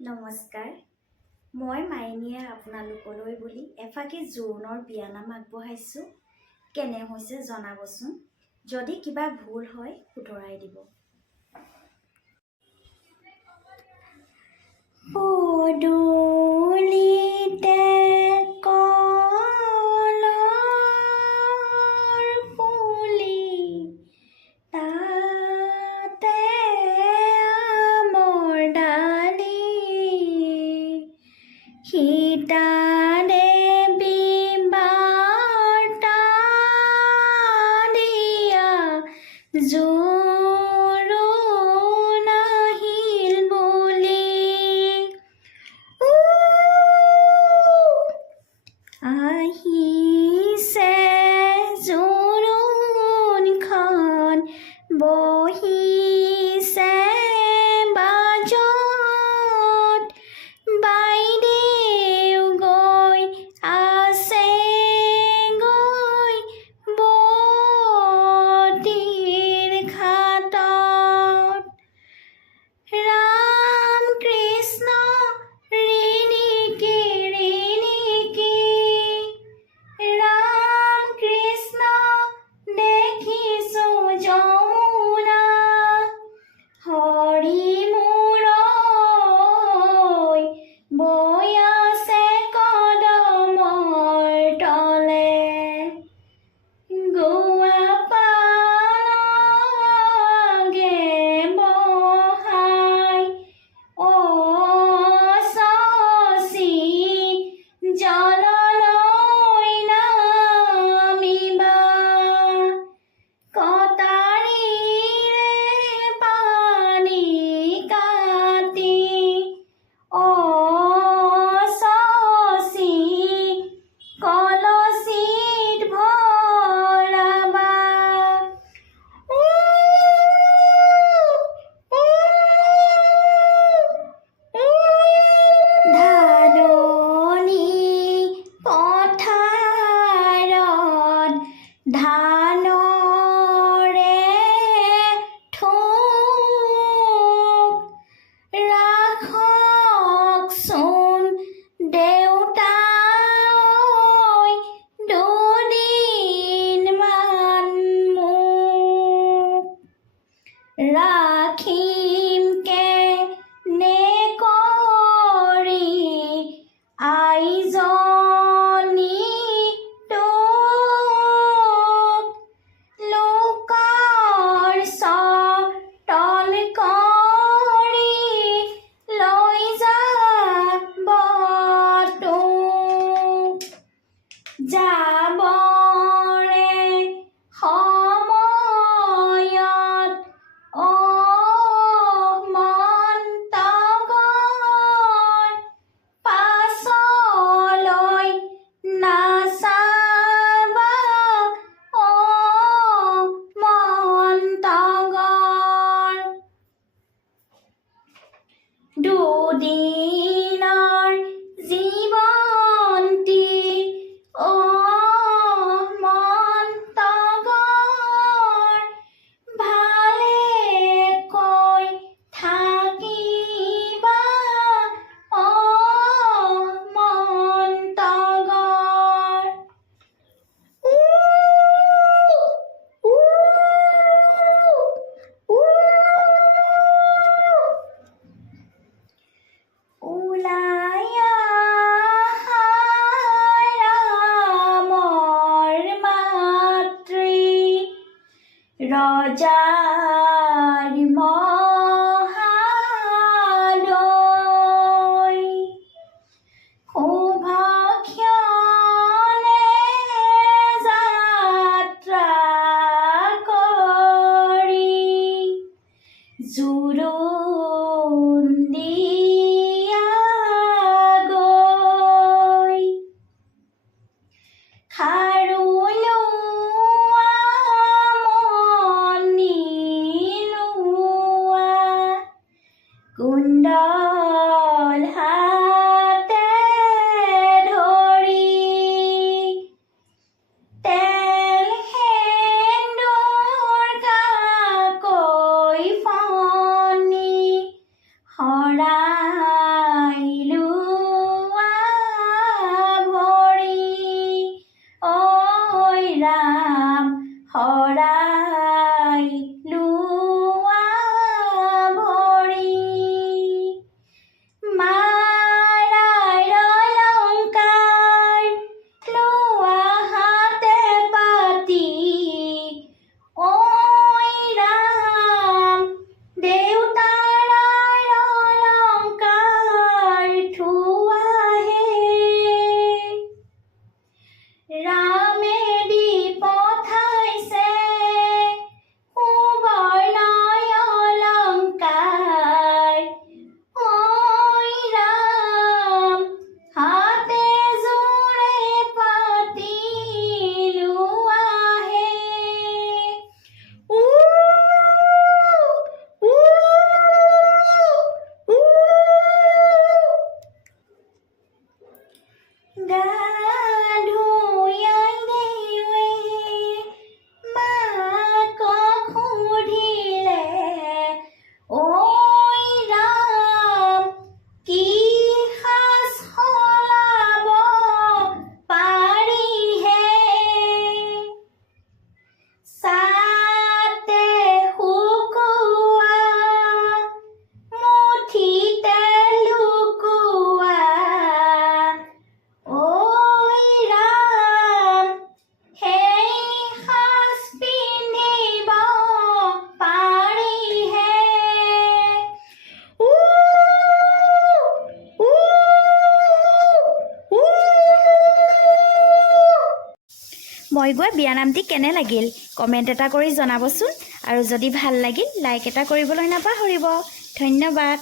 নমস্কাৰ, মই মাইনীয়ে আপোনালোকলৈ বুলি এফাকি জোৰোণৰ বিয়ানাম আগবঢ়াইছোঁ। কেনে হৈছে জনাবচোন। যদি কিবা ভুল হয় শুধৰাই দিব। পদূলিতে কলৰ পুলি, তাতে আমৰ ডালি, সীতা দেৱী বাৰ্তা দিয়া জোৰোণ আহিল বুলি। আহিছে জোৰোণখন, বহিছে বাজত, বাইদেউ গৈ আছে গৈ বতীৰ ঘাটত। ৰাম কৃষ্ণ ৰিণিকি ৰিণিকি, ৰাম কৃষ্ণ দেখিছোঁ যমুনা, হৰি মূৰৈ বৈ আছে কদমৰ তলে। গুৱা পানগে বহাই অ শশী জললৈ নামিবা, কটাৰীৰে পানী কাটি অ শশী কলচীত ভৰাবা। ধাননি পথাৰত ধানৰে ঠোক, ৰাখকচোন দেউতা ঐ দুদিনমান মোক, ৰাখিম কেনে কৰি আইজনী তোক, লোকৰ চটল কৰি লৈ যাব তোক। যাবৰে সময়ত অ মন্তগৰ, পাছলৈ নাচাবা অ মন্তগৰ। দুদিনৰ জীৱন্তী অ মন্তগৰ, ভালেকৈ থাকিবা অ মন্তগৰ। ওলাই আহা ৰামৰ মাতৃ, ৰজাৰ মহাদৈ, শুভক্ষণে যাত্ৰা কৰি, জোৰোণ দিয়া গৈ। খাৰু লোৱা মণি লোৱা, কুণ্ডল হাতে ধৰি, তেল সেন্দুৰ কাকৈ ফণি, শৰাই লোৱা ভৰি ঐ ৰাম শৰাই লোৱা ভৰি মাৰাই অলংকাৰ লোৱা হাতে পাতি ঐ ৰাম দেউতাৰ অলংকাৰ থোৱাহে ৰামে দি পঠাইছে সুবৰ্ণ অলংকাৰ ঐ ৰাম হাতে জোৰে পাতি লোৱাহে উ উ উ গা ধুয়াই দেৱে মাকক সুধিলে ঐ ৰাম কি সাজ সলাব পাৰিহে চাতে শুকুৱা মুঠিতে লুকুৱা ঐ ৰাম সেই সাজ পিন্ধিব পাৰিহে উ উ উ মই গোৱা বিয়ানামটি কেনে লাগিল কমেণ্ট এটা কৰি জনাবচোন আৰু যদি ভাল লাগিল লাইক এটা কৰিবলৈ নাপাহৰিব ধন্যবাদ।